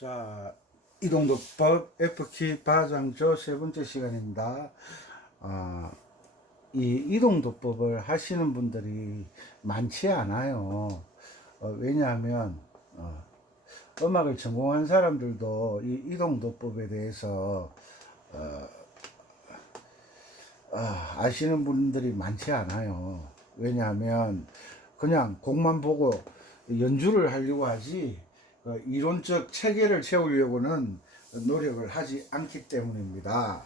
자, 이동도법 F키 파장조 세 번째 시간입니다. 이 이동도법을 하시는 분들이 많지 않아요. 왜냐하면 음악을 전공한 사람들도 이 이동도법에 대해서 아시는 분들이 많지 않아요. 왜냐하면 그냥 곡만 보고 연주를 하려고 하지 이론적 체계를 채우려고는 노력을 하지 않기 때문입니다.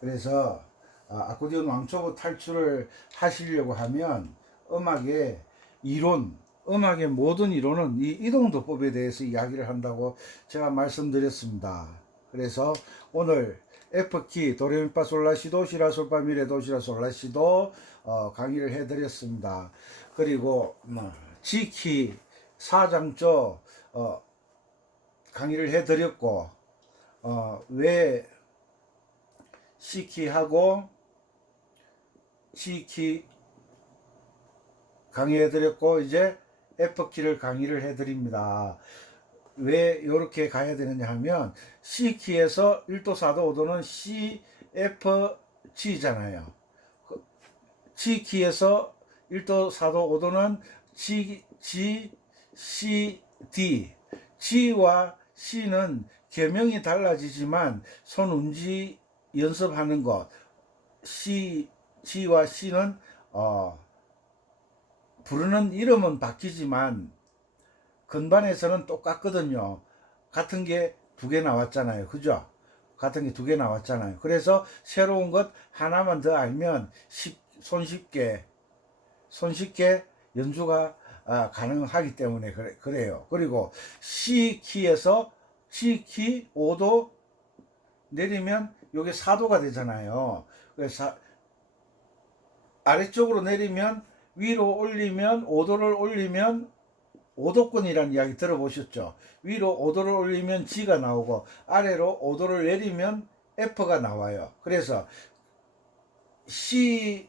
그래서 아코디언 왕초보 탈출을 하시려고 하면 음악의 이론, 음악의 모든 이론은 이 이동도법에 대해서 이야기를 한다고 제가 말씀드렸습니다. 그래서 오늘 F키 도레미파솔라시도 시라솔파미레도 시라솔라시도 강의를 해드렸습니다. 그리고 G키 4장조 강의를 해드렸고 왜 C키하고 G키 강의해드렸고 이제 F키를 강의를 해드립니다. 왜 이렇게 가야 되느냐 하면 C키에서 1도 4도 5도는 C, F, G잖아요. G키에서 1도 4도 5도는 G, G, C, D. G와 C는 계명이 달라지지만 손운지 연습하는 것 G와 C는 부르는 이름은 바뀌지만 건반에서는 똑같거든요. 같은 게 두 개 나왔잖아요. 그죠? 같은 게 두 개 나왔잖아요. 그래서 새로운 것 하나만 더 알면 손쉽게 연주가 가능하기 때문에 그래요. 그리고 C키에서 C키 5도 내리면 이게 4도가 되잖아요. 그래서 아래쪽으로 내리면 위로 올리면 5도를 올리면 5도권이라는 이야기 들어보셨죠? 위로 5도를 올리면 G가 나오고 아래로 5도를 내리면 F가 나와요. 그래서 C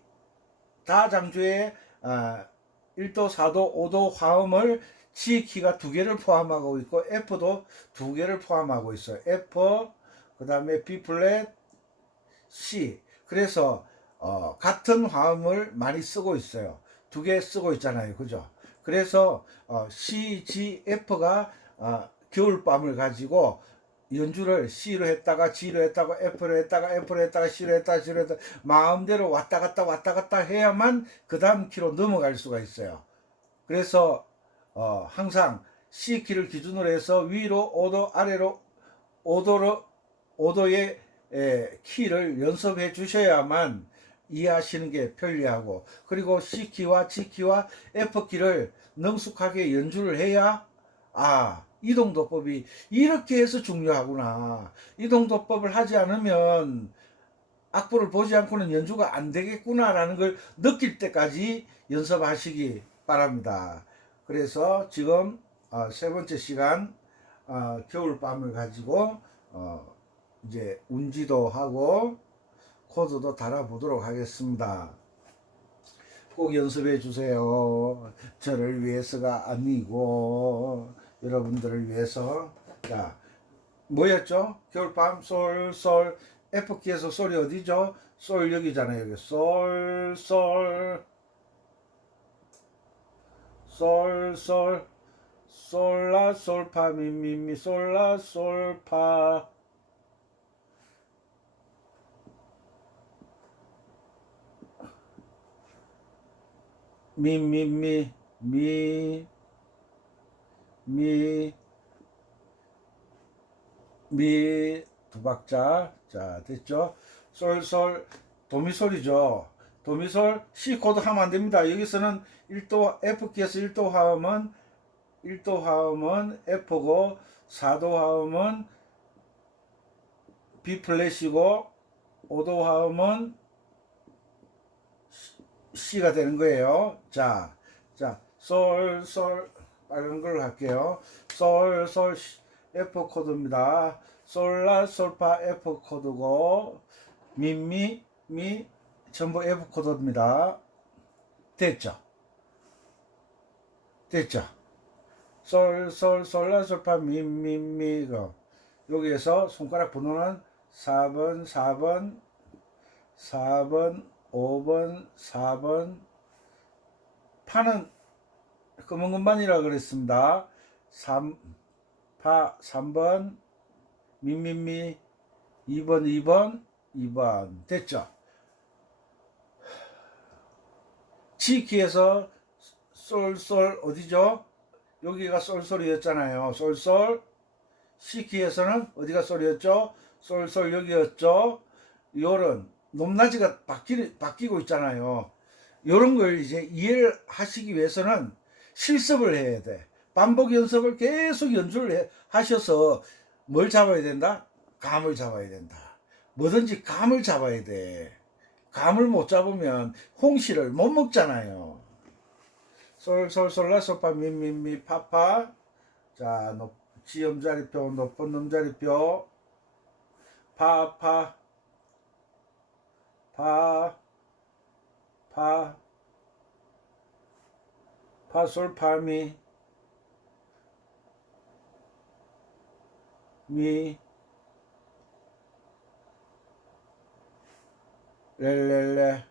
다장조의 1도, 4도, 5도 화음을 G키가 두 개를 포함하고 있고 F도 두 개를 포함하고 있어요. F, 그 다음에 B 플랫, C. 그래서 같은 화음을 많이 쓰고 있어요. 두 개 쓰고 있잖아요. 그죠? 그래서 C, G, F가 겨울밤을 가지고 연주를 C로 했다가 G로 했다가 F로 했다가 F로 했다가 C로 했다가 G로 했다가 마음대로 왔다 갔다 해야만 그 다음 키로 넘어갈 수가 있어요. 그래서 항상 C키를 기준으로 해서 위로 5도 아래로 5도의 키를 연습해 주셔야만 이해하시는 게 편리하고, 그리고 C키와 G키와 F키를 능숙하게 연주를 해야 이동도법이 이렇게 해서 중요하구나, 이동도법을 하지 않으면 악보를 보지 않고는 연주가 안 되겠구나라는 걸 느낄 때까지 연습하시기 바랍니다. 그래서 지금 세 번째 시간 겨울밤을 가지고 이제 운지도 하고 코드도 달아보도록 하겠습니다. 꼭 연습해 주세요. 저를 위해서가 아니고 여러분들을 위해서. 자, 뭐였죠? 겨울밤 솔솔. F키에서 솔이 어디죠? 솔 여기잖아요. 여기 솔솔 솔솔 솔라 솔파 미미미 솔라 솔파. 미미미 미 두 박자. 자, 됐죠? 솔솔 도미솔이죠. 도미솔 C 코드 하면 안 됩니다. 여기서는 1도 F키에서 1도 화음은 F고 4도 화음은 B 플랫이고 5도 화음은 C가 되는 거예요. 자, 솔솔 빨간 걸로 할게요. 솔솔 F 코드입니다. 솔라 솔파 F 코드고 미 전부 F 코드입니다. 됐죠? 솔, 솔, 솔라, 솔파, 미, 미, 미. 여기에서 손가락 번호는 4번, 4번, 4번, 5번, 4번. 파는 검은 건반이라 그랬습니다. 3, 파, 3번, 미미미, 2번, 2번, 2번. 됐죠? G키에서 솔솔 어디죠? 여기가 솔솔이었잖아요. 솔솔. C키에서는 어디가 솔이었죠? 솔솔 여기였죠? 요런 높낮이가 바뀌고 있잖아요. 요런 걸 이제 이해를 하시기 위해서는 실습을 해야 돼. 반복 연습을 계속 연주를 하셔서 뭘 잡아야 된다? 감을 잡아야 된다. 뭐든지 감을 잡아야 돼. 감을 못 잡으면 홍시를 못 먹잖아요. 솔솔솔라솔파 미미미 파파. 자, 지음자리표, 높은 음자리표. 파파 파 파 파솔파미 미 렐렐레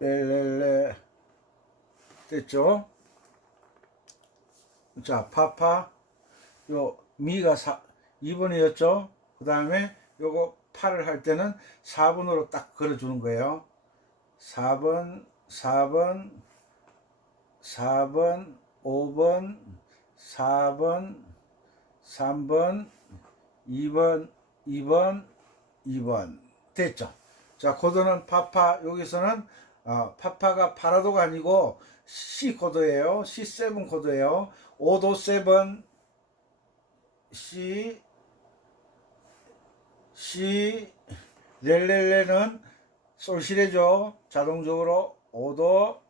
렐렐레. 됐죠? 자, 파파 요 미가 2번이었죠? 그 다음에 요거 파를 할 때는 4번으로 딱 걸어주는 거예요. 4번, 4번, 4번, 5번, 4번, 3번, 2번, 2번, 2번. 됐죠? 자, 코드는 파파. 여기서는 파파가 파라도가 아니고 C 코드예요. C7 코드예요. 5도 7, C, 렐렐레는 솔시레죠. 자동적으로 5도,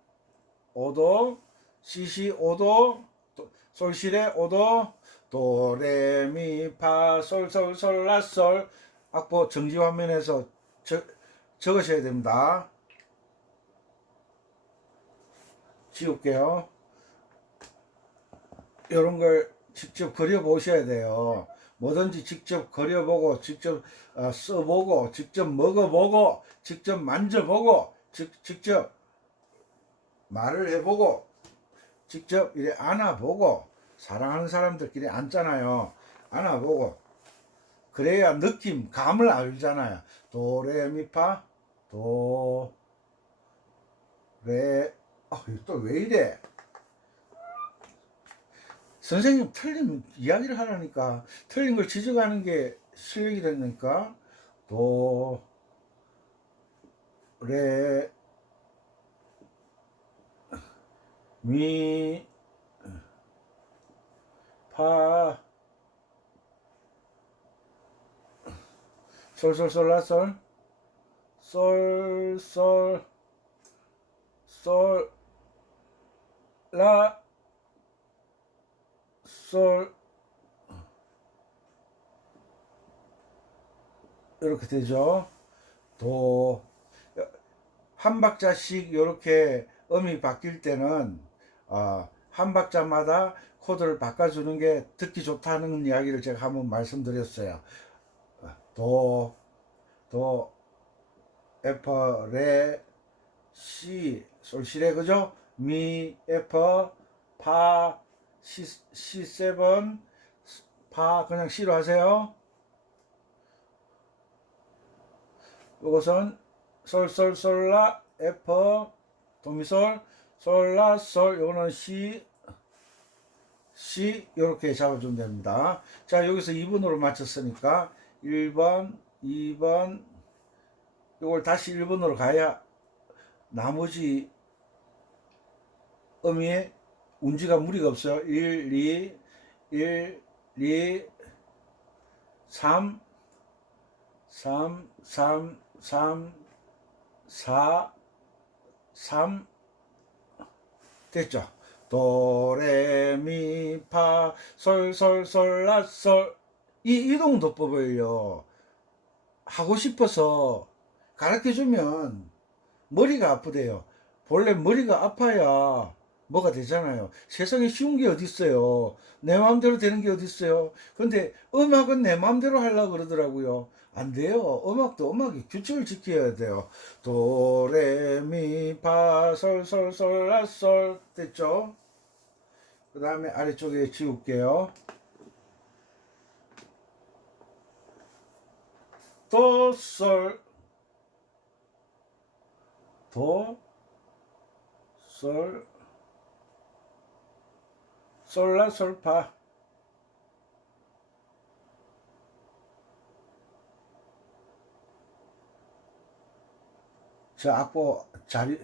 CC 5도, 솔시레 5도, 도레미파 솔솔솔라솔. 악보 정지 화면에서 적으셔야 됩니다. 지울게요. 이런 걸 직접 그려보셔야 돼요. 뭐든지 직접 그려보고, 직접 써보고, 직접 먹어보고, 직접 만져보고, 직접 말을 해보고, 직접 이래 안아보고, 사랑하는 사람들끼리 앉잖아요. 안아보고. 그래야 느낌, 감을 알잖아요. 도레미파, 도, 레, 또 왜 이래? 선생님 틀린 이야기를 하라니까. 틀린 걸 지적하는 게 실력이 되니까. 도, 레, 미, 파, 솔솔솔라솔, 솔솔, 솔, 라, 솔. 이렇게 되죠. 도. 한 박자씩 이렇게 음이 바뀔 때는 한 박자마다 코드를 바꿔주는 게 듣기 좋다는 이야기를 제가 한번 말씀드렸어요. 도, 도, F, 레, C, 솔시레, 그죠? 미, F, 파, C7, 파, 그냥 C로 하세요. 이것은 솔솔솔라, F, 도미솔, 솔라, 솔, 요거는 C, C, 이렇게 잡아주면 됩니다. 자, 여기서 2번으로 맞췄으니까 1번, 2번, 이걸 다시 1번으로 가야 나머지 음이 운지가 무리가 없어요. 1, 2, 1, 2, 3, 3, 3, 3, 4, 3. 됐죠? 도레미파 솔솔솔라솔. 이 이동도법을요 하고 싶어서 가르쳐주면 머리가 아프대요. 본래 머리가 아파야 뭐가 되잖아요. 세상에 쉬운 게 어디 있어요. 내 마음대로 되는 게 어디 있어요. 근데 음악은 내 마음대로 하려고 그러더라고요. 안 돼요. 음악도 음악이 규칙을 지켜야 돼요. 도레미파솔솔솔라솔 됐죠? 그 다음에 아래쪽에 지울게요. 도솔 도 솔 솔라솔파. 저 악보 자리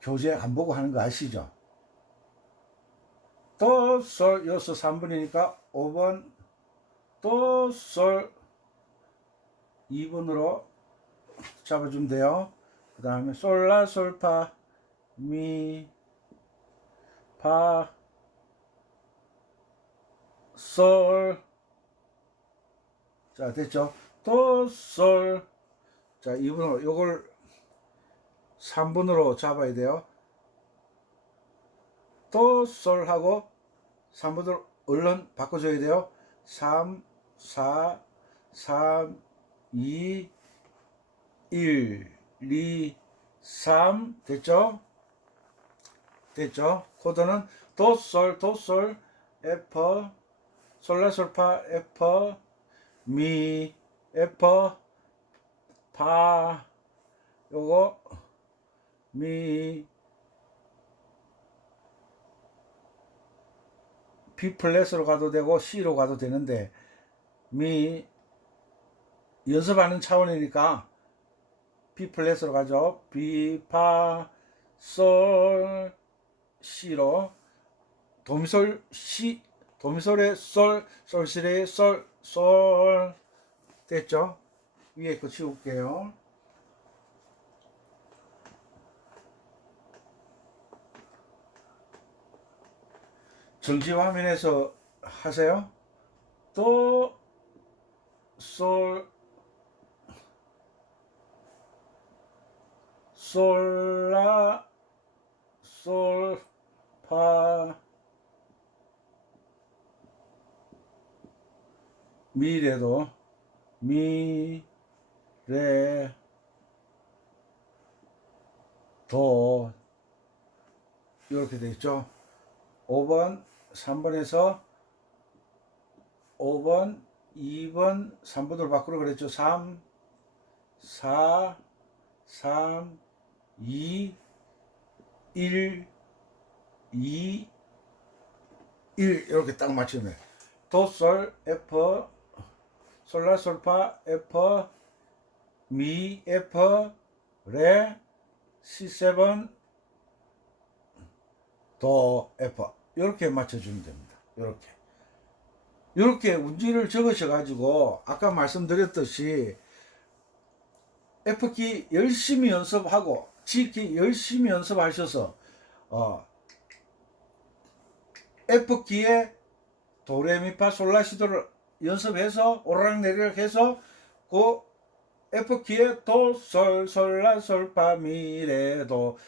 교재 안 보고 하는 거 아시죠? 도솔 여기서 3번이니까 5번 도솔 2번으로 잡아주면 돼요. 그 다음에 솔라솔파 미 파 솔. 자 됐죠? 도솔. 자 2번으로 요걸 3번으로 잡아야 돼요. 도솔하고 3번으로 얼른 바꿔줘야 돼요. 3 4 3 2 1 2 3 됐죠? 됐죠? 코드는 도솔 도솔 F 솔라솔파 F 미 F 파 요거 미 B 플랫으로 가도 되고 C로 가도 되는데 미 연습하는 차원이니까 B 플랫으로 가죠. B 파 솔 C로 도미솔 C 도미솔의 솔 솔시의 솔 됐죠? 위에 거 치울게요. 정지 화면에서 하세요. 도, 솔, 솔라, 솔, 파, 미래도, 미, 레, 도, 이렇게 되어 있죠. 5번, 3번에서 5번, 2번, 3번으로 바꾸라 그랬죠. 3, 4, 3, 2, 1, 2, 1 이렇게 딱 맞추면 도솔 F 솔라솔파 F 미 F 레 C7 도 F 이렇게 맞춰주면 됩니다. 이렇게 운지를 적으셔 가지고 아까 말씀드렸듯이 F키 열심히 연습하고 G키 열심히 연습하셔서 F키에 도레미파솔라시도를 연습해서 오르락내리락 해서 그 F키에 도솔솔라솔파미레도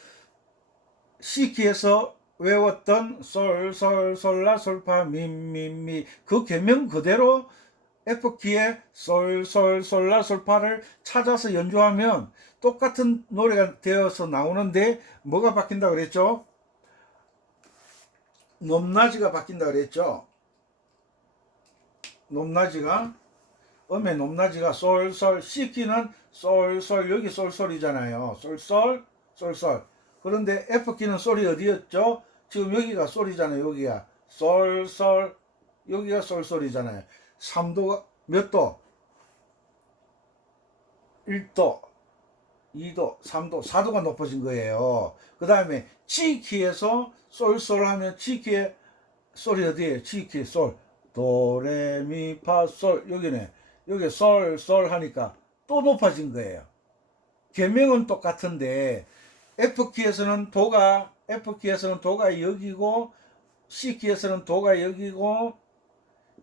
C키에서 외웠던 솔솔솔라솔파미미미 그 계명 그대로 F키에 솔솔솔라솔파를 찾아서 연주하면 똑같은 노래가 되어서 나오는데 뭐가 바뀐다 그랬죠? 높낮이가 바뀐다 그랬죠? 높낮이가 음의 높낮이가 솔솔 C키는 솔솔 여기 솔솔이잖아요. 솔솔 솔솔 그런데 F키는 솔이 어디였죠? 지금 여기가 솔이잖아요. 여기가 솔솔 여기가 솔솔이잖아요. 3도가 몇 도? 1도 2도 3도 4도가 높아진 거예요. 그 다음에 G키에서 솔솔 하면 G키의 솔이 어디에요? G키 솔 도레미파솔 여기네. 여기 솔솔 하니까 또 높아진 거예요. 계명은 똑같은데 F키에서는 도가 여기고 C키에서는 도가 여기고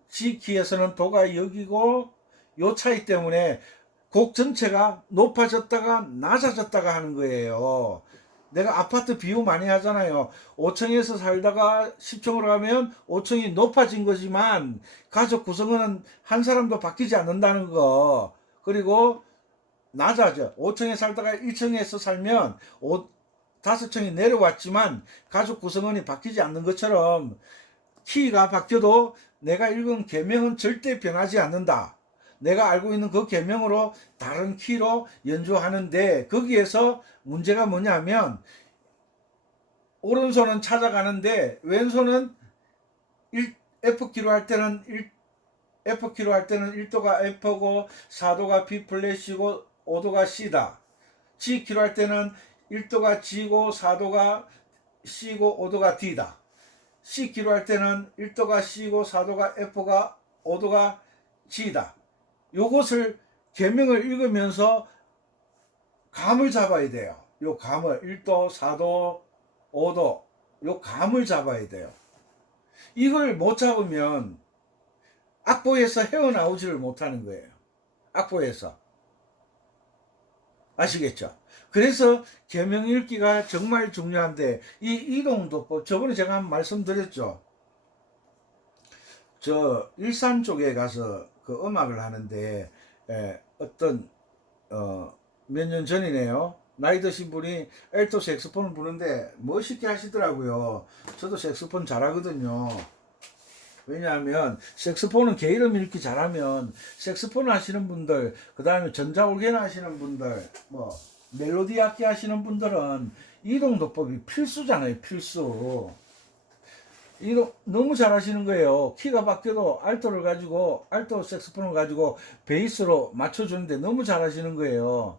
G키에서는 도가 여기고 요 차이 때문에 곡 전체가 높아졌다가 낮아졌다가 하는 거예요. 내가 아파트 비유 많이 하잖아요. 5층에서 살다가 10층으로 가면 5층이 높아진 거지만 가족 구성은 한 사람도 바뀌지 않는다는 거. 그리고 낮아져. 5층에 살다가 1층에서 살면 5층이 내려왔지만 가족 구성원이 바뀌지 않는 것처럼 키가 바뀌어도 내가 읽은 계명은 절대 변하지 않는다. 내가 알고 있는 그 계명으로 다른 키로 연주하는데 거기에서 문제가 뭐냐면 오른손은 찾아가는데 왼손은 F키로 할 때는 F키로 할 때는 1도가 F고 4도가 B 플랫이고 5도가 C다. G키로 할 때는 1도가 G고 4도가 C고 5도가 D다. C키로 할 때는 1도가 C고 4도가 F가 5도가 G다. 요것을 계명을 읽으면서 감을 잡아야 돼요. 요 감을 1도, 4도, 5도 요 감을 잡아야 돼요. 이걸 못 잡으면 악보에서 헤어나오지를 못하는 거예요. 악보에서. 아시겠죠? 그래서 계명 읽기가 정말 중요한데 이 이동도법 저번에 제가 한번 말씀드렸죠. 저 일산 쪽에 가서 그 음악을 하는데 어떤 몇 년 전이네요. 나이 드신 분이 엘토 색소폰을 부는데 멋있게 하시더라고요. 저도 색소폰 잘하거든요. 왜냐하면 색소폰은 개 이름 읽기 잘하면 색소폰 하시는 분들, 그 다음에 전자올게나 하시는 분들, 뭐 멜로디 악기 하시는 분들은 이동도법이 필수잖아요. 필수. 이거 너무 잘하시는 거예요. 키가 바뀌어도 알토 색소폰을 가지고 베이스로 맞춰주는데 너무 잘하시는 거예요.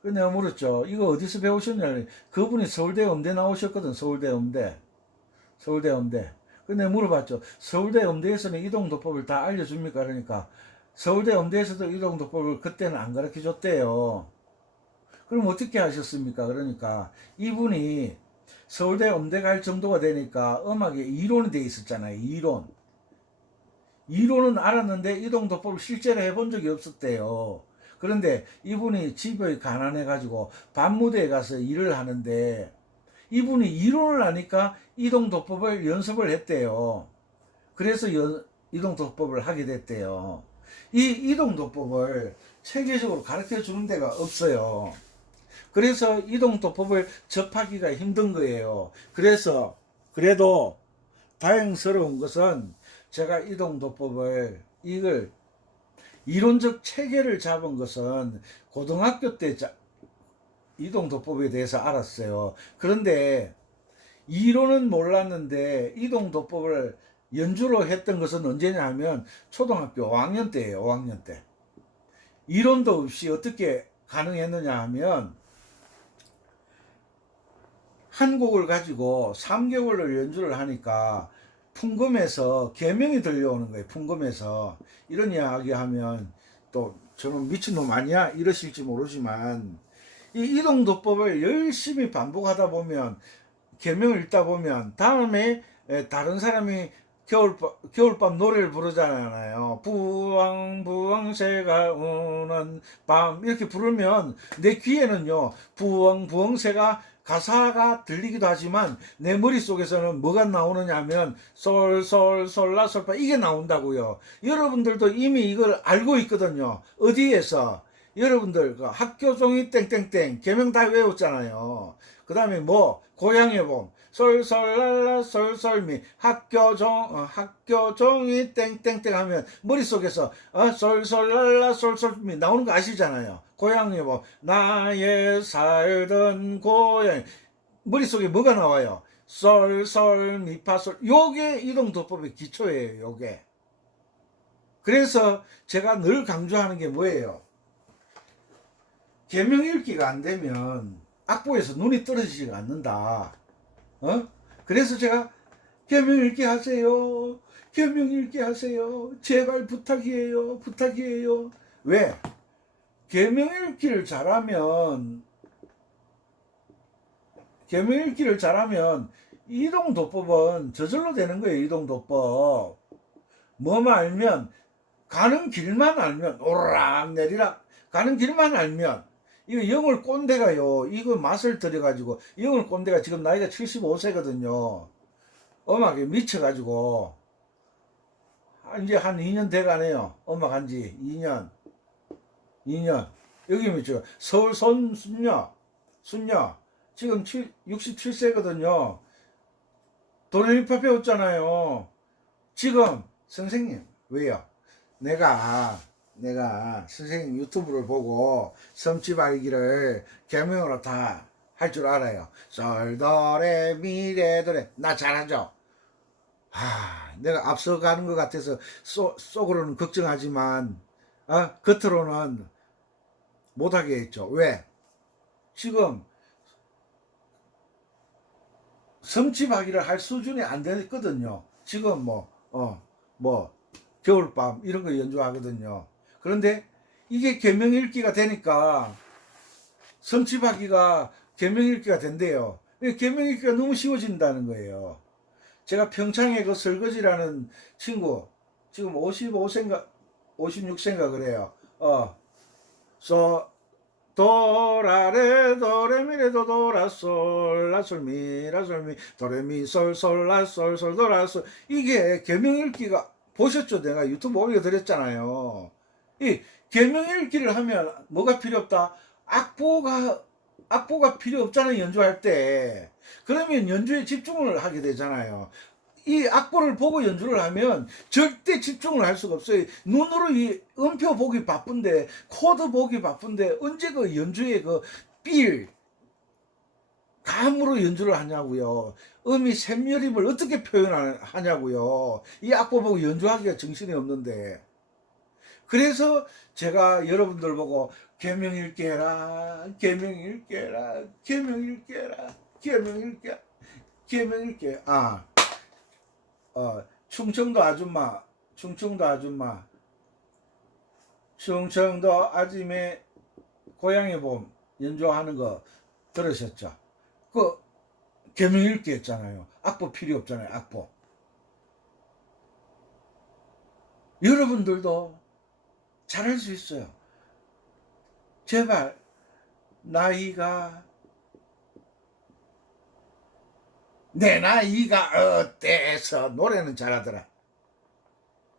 그래서 내가 물었죠. 이거 어디서 배우셨냐? 그분이 서울대 음대 나오셨거든. 서울대 음대. 근데 물어봤죠. 서울대 음대에서는 이동도법을 다 알려줍니까? 그러니까 서울대 음대에서도 이동도법을 그때는 안 가르쳐 줬대요. 그럼 어떻게 하셨습니까? 그러니까 이분이 서울대 음대 갈 정도가 되니까 음악에 이론이 돼 있었잖아요. 이론은 알았는데 이동도법을 실제로 해본 적이 없었대요. 그런데 이분이 집이 가난해가지고 밤무대에 가서 일을 하는데 이분이 이론을 아니까 이동도법을 연습을 했대요. 그래서 이동도법을 하게 됐대요. 이 이동도법을 체계적으로 가르쳐 주는 데가 없어요. 그래서 이동도법을 접하기가 힘든 거예요. 그래서 그래도 다행스러운 것은 제가 이동도법을 이걸 이론적 체계를 잡은 것은 고등학교 때 이동도법에 대해서 알았어요. 그런데 이론은 몰랐는데 이동도법을 연주로 했던 것은 언제냐 하면 초등학교 5학년 때예요. 5학년 때. 이론도 없이 어떻게 가능했느냐 하면 한 곡을 가지고 3개월을 연주를 하니까 풍금에서 계명이 들려오는 거예요. 풍금에서. 이런 이야기 하면 또 저는 미친놈 아니야? 이러실지 모르지만 이 이동도법을 열심히 반복하다 보면 계명을 읽다 보면 다음에 다른 사람이 겨울밤 노래를 부르잖아요. 부엉부엉 새가 우는 밤 이렇게 부르면 내 귀에는요 부엉부엉 새가 가사가 들리기도 하지만 내 머릿속에서는 뭐가 나오느냐 하면 솔솔솔라솔파 이게 나온다고요. 여러분들도 이미 이걸 알고 있거든요. 어디에서? 여러분들 그 학교 종이 땡땡땡 계명 다 외웠잖아요. 그 다음에 뭐 고향의 봄 솔솔랄라 솔솔미 학교 종이 땡땡땡 하면 머릿속에서 솔솔랄라 솔솔미 나오는 거 아시잖아요. 고향의 봄 나의 살던 고향 머릿속에 뭐가 나와요? 솔솔미파솔 요게 이동도법의 기초예요. 요게. 그래서 제가 늘 강조하는 게 뭐예요? 계명 읽기가 안 되면 악보에서 눈이 떨어지지가 않는다. 그래서 제가 계명 읽기 하세요. 계명 읽기 하세요. 제발 부탁이에요. 왜? 계명 읽기를 잘하면 이동도법은 저절로 되는 거예요. 이동도법. 뭐만 알면 가는 길만 알면 오르락내리락 가는 길만 알면 이거 영월 꼰대가요. 이거 맛을 들여가지고 영월 꼰대가 지금 나이가 75세거든요. 음악에 미쳐가지고 이제 한 2년 돼가네요. 음악 한지 2년. 여기 미쳐. 서울 순녀 지금 67세거든요. 도레미파 배웠잖아요. 지금 선생님 왜요? 내가 선생님 유튜브를 보고 섬지발기를 개명으로 다 할 줄 알아요. 솔도레미레도레 나 잘하죠? 내가 앞서가는 것 같아서 속으로는 걱정하지만 겉으로는 못하게 했죠. 왜? 지금 섬지발기를 할 수준이 안 됐거든요. 지금 뭐 겨울밤 이런 거 연주하거든요. 그런데 이게 계명읽기가 되니까 섬지박이가 계명읽기가 된대요. 계명읽기가 너무 쉬워진다는 거예요. 제가 평창에 그 설거지라는 친구 지금 55세인가 56세인가 그래요. 도라레 도레미레도 도라솔 라솔미 라솔미 도레미 솔솔 라솔 솔 도라솔 이게 계명읽기가 보셨죠? 내가 유튜브 올려드렸잖아요. 이 계명읽기를 하면 뭐가 필요 없다? 악보가 필요 없잖아요. 연주할 때. 그러면 연주에 집중을 하게 되잖아요. 이 악보를 보고 연주를 하면 절대 집중을 할 수가 없어요. 눈으로 이 음표 보기 바쁜데 코드 보기 바쁜데 언제 그 연주의 그 빌 감으로 연주를 하냐고요. 음이 샘여립을 어떻게 표현하냐고요. 이 악보 보고 연주하기가 정신이 없는데. 그래서 제가 여러분들 보고 계명읽기 해라, 계명읽기 해라, 계명읽기 해라, 계명읽기. 충청도 아줌마, 충청도 아줌의 고향의 봄 연주하는 거 들으셨죠? 그 계명읽기 했잖아요. 악보 필요 없잖아요. 악보. 여러분들도 잘할 수 있어요. 제발 내 나이가 어때서 노래는 잘하더라.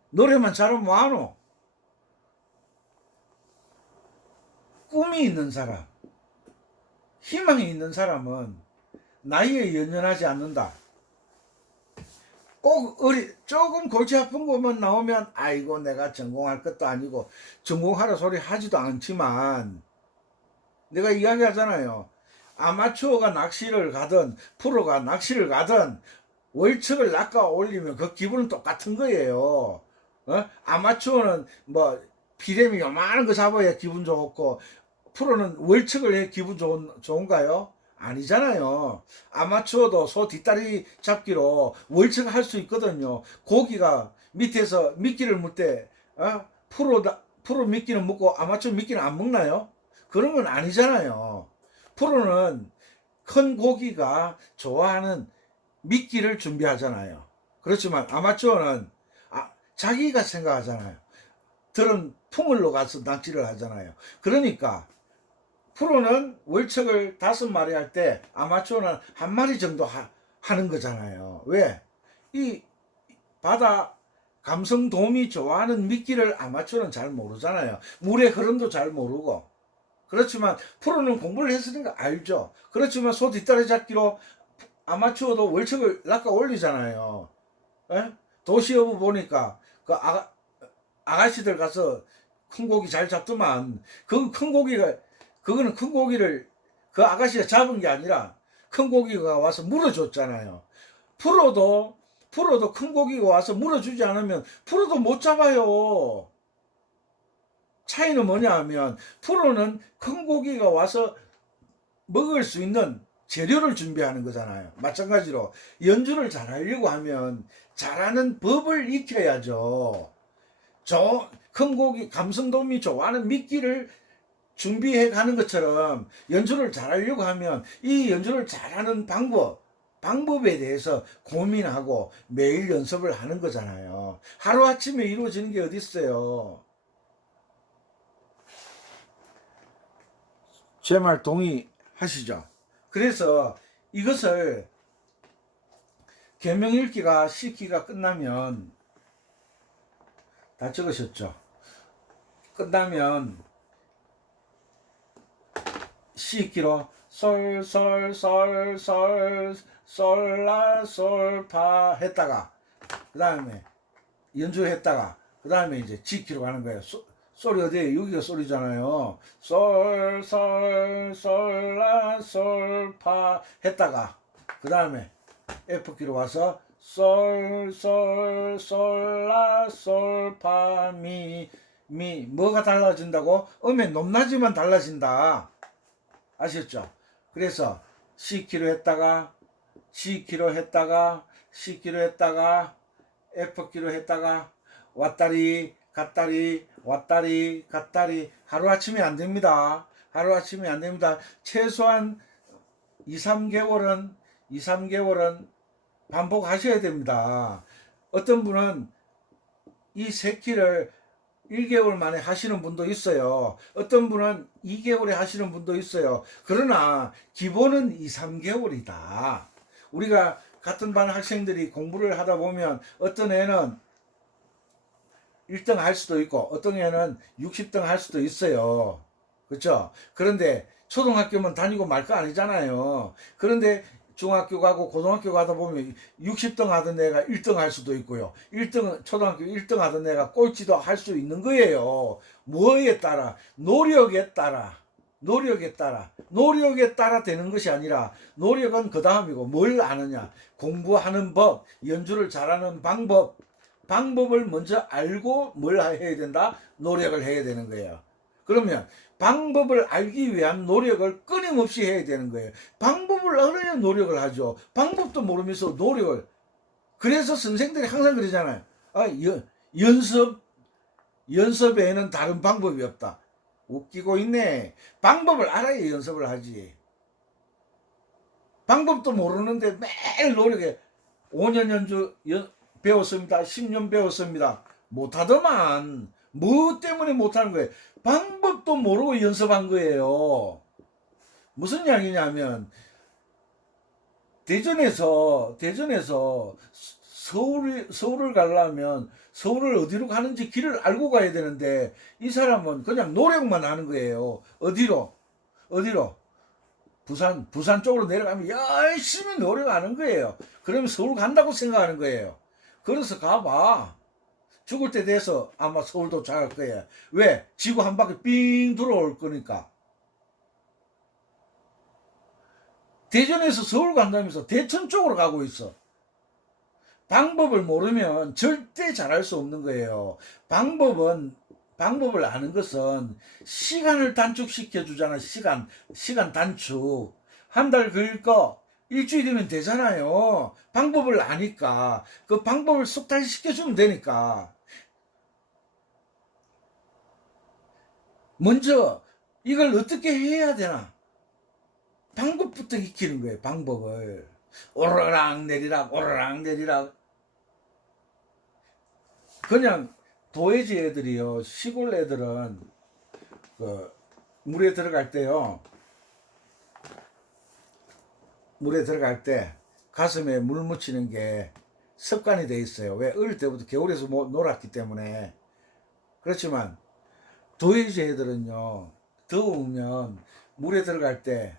노래만 잘하면 뭐하노? 꿈이 있는 사람, 희망이 있는 사람은 나이에 연연하지 않는다. 꼭 조금 골치 아픈 것만 나오면 아이고 내가 전공할 것도 아니고 전공하라 소리 하지도 않지만 내가 이야기하잖아요. 아마추어가 낚시를 가든 프로가 낚시를 가든 월척을 낚아 올리면 그 기분은 똑같은 거예요. 아마추어는 뭐 비레미 요만한 거 잡아야 기분 좋고 프로는 월척을 해 기분 좋은가요? 아니잖아요. 아마추어도 소 뒷다리 잡기로 월척 할 수 있거든요. 고기가 밑에서 미끼를 물 때 프로 미끼는 먹고 아마추어 미끼는 안 먹나요? 그런 건 아니잖아요. 프로는 큰 고기가 좋아하는 미끼를 준비하잖아요. 그렇지만 아마추어는 자기가 생각하잖아요. 들은 풍을로 가서 낚시를 하잖아요. 그러니까 프로는 월척을 5마리 할 때 아마추어는 1마리 정도 하는 거잖아요. 왜? 이 바다 감성돔이 좋아하는 미끼를 아마추어는 잘 모르잖아요. 물의 흐름도 잘 모르고. 그렇지만 프로는 공부를 했으니까 알죠. 그렇지만 소 뒷다리 잡기로 아마추어도 월척을 낚아 올리잖아요. 도시어부 보니까 그 아가씨들 가서 큰 고기 잘 잡더만 그거는 큰 고기를 그 아가씨가 잡은 게 아니라 큰 고기가 와서 물어줬잖아요. 프로도 큰 고기가 와서 물어주지 않으면 프로도 못 잡아요. 차이는 뭐냐 하면 프로는 큰 고기가 와서 먹을 수 있는 재료를 준비하는 거잖아요. 마찬가지로 연주를 잘하려고 하면 잘하는 법을 익혀야죠. 큰 고기 감성돔이 좋아하는 미끼를 준비해 가는 것처럼 연주를 잘하려고 하면 이 연주를 잘하는 방법에 대해서 고민하고 매일 연습을 하는 거잖아요. 하루아침에 이루어지는 게 어디 있어요. 제 말 동의하시죠? 그래서 이것을 계명 읽기가 C키가 끝나면 다 적으셨죠? 끝나면 C키로 솔라솔파 했다가 그 다음에 연주했다가 그 다음에 이제 G키로 가는 거예요. 소리 어디에? 여기가 소리잖아요. 솔라솔파 했다가 그 다음에 F키로 와서 솔라솔파미 뭐가 달라진다고? 음의 높낮이만 달라진다. 아셨죠? 그래서 C키로 했다가 G키로 했다가 C키로 했다가 F키로 했다가 왔다리 갔다리 왔다리 갔다리 하루아침에 안 됩니다. 하루아침에 안 됩니다. 최소한 2, 3개월은 반복하셔야 됩니다. 어떤 분은 이 세 키를 1개월 만에 하시는 분도 있어요. 어떤 분은 2개월에 하시는 분도 있어요. 그러나 기본은 2, 3개월이다. 우리가 같은 반 학생들이 공부를 하다 보면 어떤 애는 1등 할 수도 있고 어떤 애는 60등 할 수도 있어요. 그렇죠? 그런데 초등학교만 다니고 말 거 아니잖아요. 그런데 중학교 가고 고등학교 가다 보면 60등 하던 애가 1등 할 수도 있고요. 1등 초등학교 1등 하던 애가 꼴찌도 할 수 있는 거예요. 뭐에 따라? 노력에 따라 되는 것이 아니라 노력은 그 다음이고 뭘 아느냐? 공부하는 법, 연주를 잘하는 방법을 먼저 알고 뭘 해야 된다? 노력을 해야 되는 거예요. 그러면 방법을 알기 위한 노력을 끊임없이 해야 되는 거예요. 방법을 알아야 노력을 하죠. 방법도 모르면서 노력을. 그래서 선생들이 항상 그러잖아요. 연습에는 다른 방법이 없다. 웃기고 있네. 방법을 알아야 연습을 하지. 방법도 모르는데 매일 노력해. 5년 연주 배웠습니다. 10년 배웠습니다. 못하더만. 뭐 때문에 못하는 거예요? 방법도 모르고 연습한 거예요. 무슨 이야기냐면 대전에서 서울을 가려면 서울을 어디로 가는지 길을 알고 가야 되는데 이 사람은 그냥 노력만 하는 거예요. 어디로? 부산 쪽으로 내려가면 열심히 노력하는 거예요. 그러면 서울 간다고 생각하는 거예요. 그래서 가봐. 죽을 때 돼서 아마 서울 도착할 거예요. 왜? 지구 한 바퀴 삥 돌아올 거니까. 대전에서 서울 간다면서 대천 쪽으로 가고 있어. 방법을 모르면 절대 잘할 수 없는 거예요. 방법을 아는 것은 시간을 단축시켜 주잖아. 시간 단축. 한 달 걸릴 거 일주일이면 되잖아요. 방법을 아니까. 그 방법을 숙달시켜 주면 되니까. 먼저 이걸 어떻게 해야 되나? 방법부터 익히는 거예요. 방법을. 오르락 내리락. 그냥 도해지 애들이요. 시골 애들은 그 물에 들어갈 때요. 물에 들어갈 때 가슴에 물 묻히는 게 습관이 돼 있어요. 왜? 어릴 때부터 겨울에서 놀았기 때문에. 그렇지만 도해지 애들은요. 더우면 물에 들어갈 때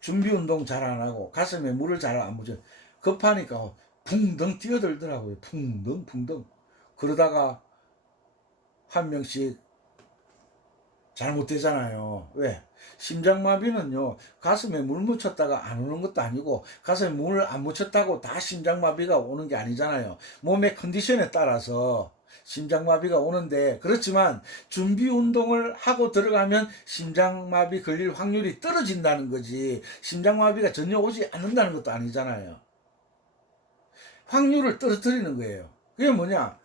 준비 운동 잘 안 하고 가슴에 물을 잘 안 묻혀 급하니까 붕덩 뛰어들더라고요. 붕덩. 그러다가 한 명씩 잘못되잖아요. 왜? 심장마비는요, 가슴에 물 묻혔다가 안 오는 것도 아니고, 가슴에 물을 안 묻혔다고 다 심장마비가 오는 게 아니잖아요. 몸의 컨디션에 따라서 심장마비가 오는데, 그렇지만 준비 운동을 하고 들어가면 심장마비 걸릴 확률이 떨어진다는 거지, 심장마비가 전혀 오지 않는다는 것도 아니잖아요. 확률을 떨어뜨리는 거예요. 그게 뭐냐?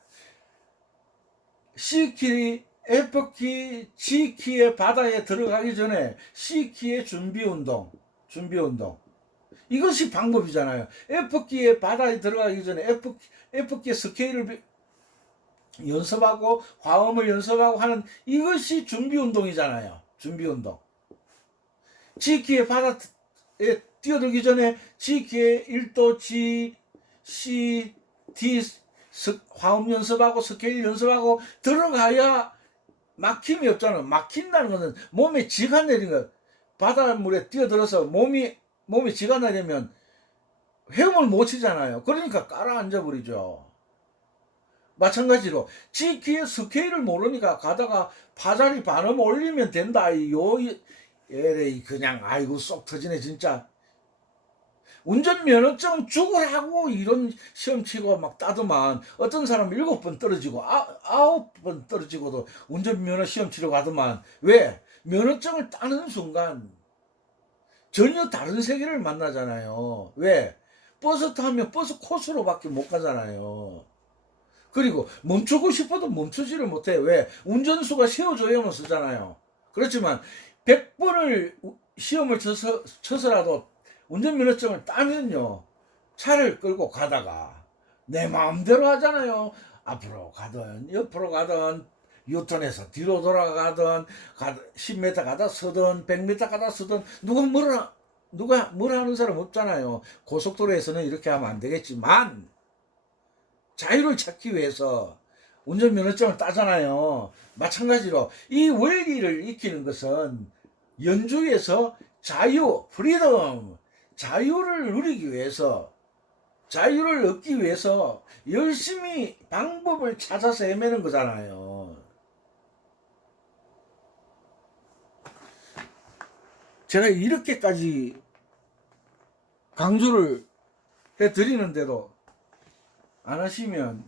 C키, F키, G키의 바다에 들어가기 전에 C키의 준비운동. 이것이 방법이잖아요. F키의 바다에 들어가기 전에 F키의 스케일을 연습하고 화음을 연습하고 하는 이것이 준비운동이잖아요. 준비운동. G키에 바다에 뛰어들기 전에 G키에 1도 G, C, D 화음 연습하고 스케일 연습하고 들어가야 막힘이 없잖아. 막힌다는 것은 몸에 지가 내린 거. 바닷물에 뛰어들어서 몸이 지가 내리면 헤엄을 못 치잖아요. 그러니까 깔아앉아 버리죠. 마찬가지로 G키의 스케일을 모르니까 가다가 파자리 반음 올리면 된다. 요 에레이 그냥 아이고 쏙 터지네 진짜. 운전면허증 죽으라고 이런 시험 치고 막 따더만 어떤 사람 7번 떨어지고 9번 떨어지고도 운전면허 시험 치러 가더만. 왜? 면허증을 따는 순간 전혀 다른 세계를 만나잖아요. 왜? 버스 타면 버스 코스로밖에 못 가잖아요. 그리고 멈추고 싶어도 멈추지를 못해. 왜? 운전수가 세워줘야만 쓰잖아요. 그렇지만 100번을 시험을 쳐서라도 운전면허증을 따면요, 차를 끌고 가다가 내 마음대로 하잖아요. 앞으로 가든 옆으로 가든 유턴해서 뒤로 돌아가든 10m 가다 서든 100m 가다 서든 누가 뭐라 하는 사람 없잖아요. 고속도로에서는 이렇게 하면 안 되겠지만 자유를 찾기 위해서 운전면허증을 따잖아요. 마찬가지로 이 원리를 익히는 것은 연주에서 자유, 프리덤, 자유를 누리기 위해서, 자유를 얻기 위해서 열심히 방법을 찾아서 헤매는 거잖아요. 제가 이렇게까지 강조를 해드리는데도 안 하시면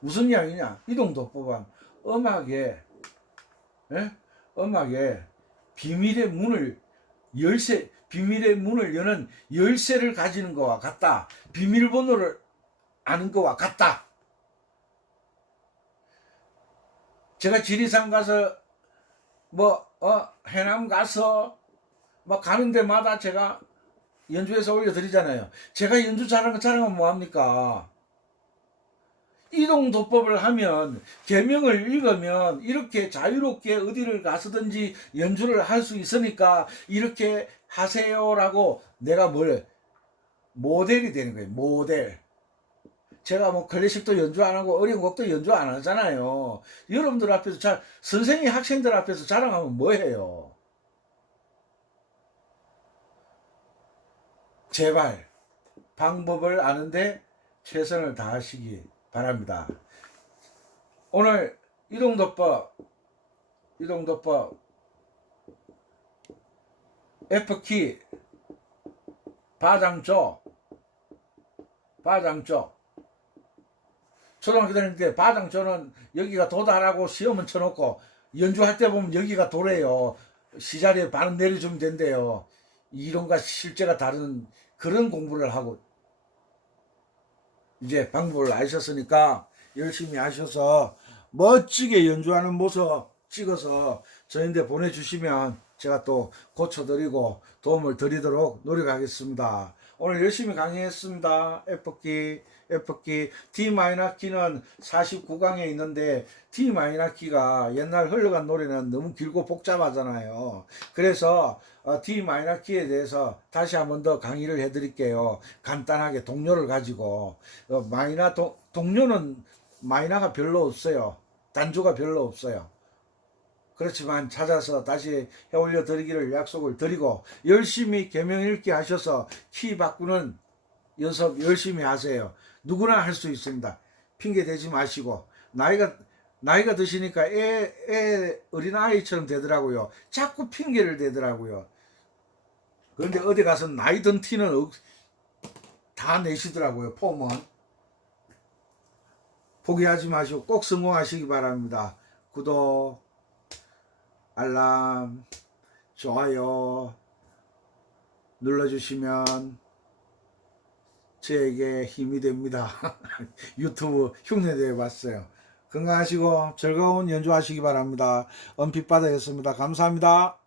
무슨 이야기냐? 이동독보방 음악에, 음악에 비밀의 문을 여는 열쇠를 가지는 것과 같다. 비밀번호를 아는 것과 같다. 제가 지리산 가서 해남 가서 가는 데마다 제가 연주해서 올려드리잖아요. 제가 연주 잘하는 거 자랑하면 뭐합니까? 이동도법을 하면, 계명을 읽으면 이렇게 자유롭게 어디를 가서든지 연주를 할 수 있으니까 이렇게 하세요라고 내가 모델이 되는 거예요. 모델. 제가 클래식도 연주 안 하고 어려운 곡도 연주 안 하잖아요. 여러분들 앞에서 선생님 학생들 앞에서 자랑하면 뭐해요? 제발 방법을 아는데 최선을 다하시기 바랍니다. 오늘 이동도법 F키 바장조 초등학교 다닐 때 바장조는 여기가 도다라고 시험은 쳐놓고 연주할 때 보면 여기가 도래요. 시자리에 반은 내려주면 된대요. 이론과 실제가 다른 그런 공부를 하고 이제 방법을 아셨으니까 열심히 하셔서 멋지게 연주하는 모습 찍어서 저희한테 보내주시면 제가 또 고쳐드리고 도움을 드리도록 노력하겠습니다. 오늘 열심히 강의했습니다. F키 D 마이너 키는 49강에 있는데 D 마이너 키가 옛날 흘러간 노래는 너무 길고 복잡하잖아요. 그래서 D 마이너 키에 대해서 다시 한번 더 강의를 해드릴게요. 간단하게 동료를 가지고 마이너 동료는 마이너가 별로 없어요. 단조가 별로 없어요. 그렇지만 찾아서 다시 해올려 드리기를 약속을 드리고 열심히 계명 읽기 하셔서 키 바꾸는 연습 열심히 하세요. 누구나 할 수 있습니다. 핑계 대지 마시고 나이가 드시니까 어린아이처럼 되더라고요. 자꾸 핑계를 대더라고요. 그런데 어디 가서 나이 든 티는 다 내시더라고요. 폼은. 포기하지 마시고 꼭 성공하시기 바랍니다. 구독, 알람, 좋아요 눌러주시면 저에게 힘이 됩니다. 유튜브 흉내내 봤어요. 건강하시고 즐거운 연주하시기 바랍니다. 은빛바다였습니다. 감사합니다.